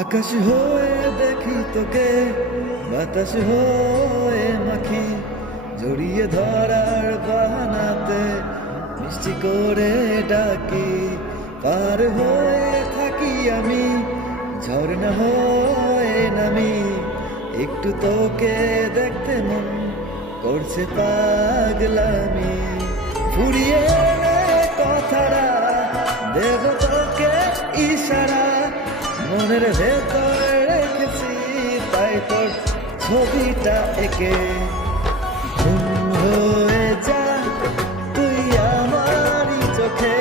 আকাশ হয়ে দেখি তোকে, বাতাস হয়ে মাখি, জড়িয়ে ধরার বাহানাতে মিষ্টি করে ডাকি। পার হয়ে থাকি আমি, ঝর্ণা হয়ে নামি, একটু তোকে দেখতে মন করছে পাগলামি। ফুরিয়ে এলে কথারা দেব তোকে ইশারা, মনের ভেতর রেখেছি তাই তোর ছবিটা এঁকে। ঘুম হয়ে যা তুই আমারই চোখে,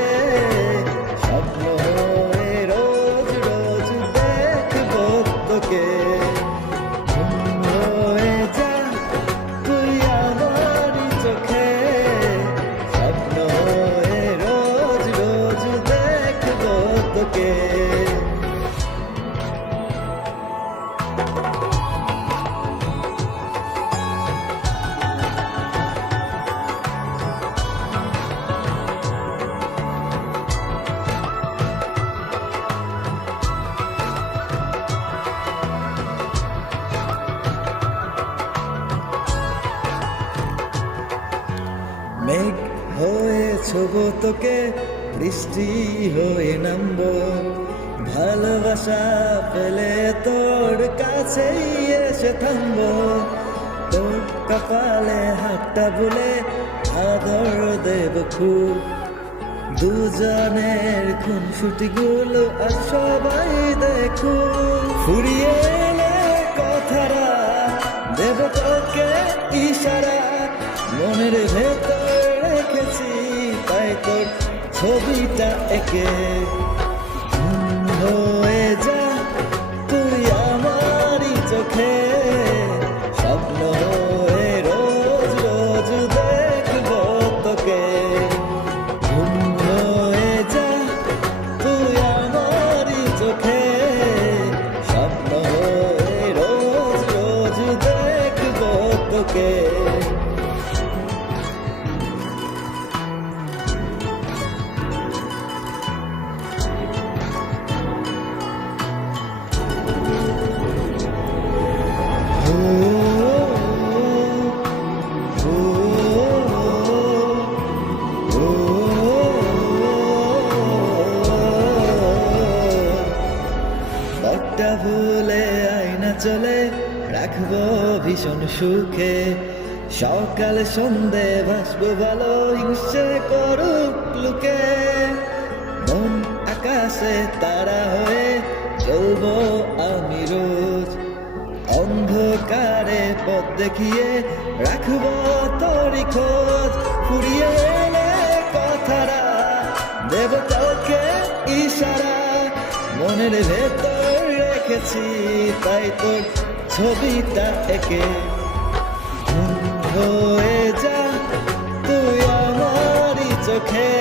স্বপ্ন হয়ে রোজ রোজ দেখবো তোকে। ঘুম হয়ে যা তুই আমারই চোখে, স্বপ্ন হয়ে রোজ রোজ দেখবো তোকে। মেঘ হয়ে ছোব তোকে, বৃষ্টি হয়ে নামবো, ভালোবাসা পেলে তোর কাছেই এসে থামবো। তোর কপালে হাতটা বলে আদর দেব খুব, দুজনের খুনসুটি গুলো আর সবাই দেখো। ফুরিয়ে এলে কথারা দেব তোকে ইশারা, মনের ভেতর রেখেছি তাই তোর ছবিটা এঁকে। ঘুম হয়ে যা তুই আমারই চোখে, স্বপ্ন হয়ে রোজ রোজ দেখবো তোকে। ঘুম হয়ে যা তুই আমারই চোখে, স্বপ্ন হয়ে রোজ রোজ দেখবো তোকে। বটটা ভুলে আয়না চলে রাখবো ভীষণ সুখে, সকাল সন্ধে ভাসবো ভালো হিংসে করুক লুকে। মন আকাশে তারা হয়ে চলবো আমি রোজ, অন্ধকারে পথ দেখিয়ে রাখবো তোরই খোঁজ। ফুরিয়ে এলে কথারা দেব তোকে ইশারা, মনের ভেতর রেখেছি তাই তোর ছবিটা এঁকে। ঘুম হয়ে যা তুই আমারই চোখে,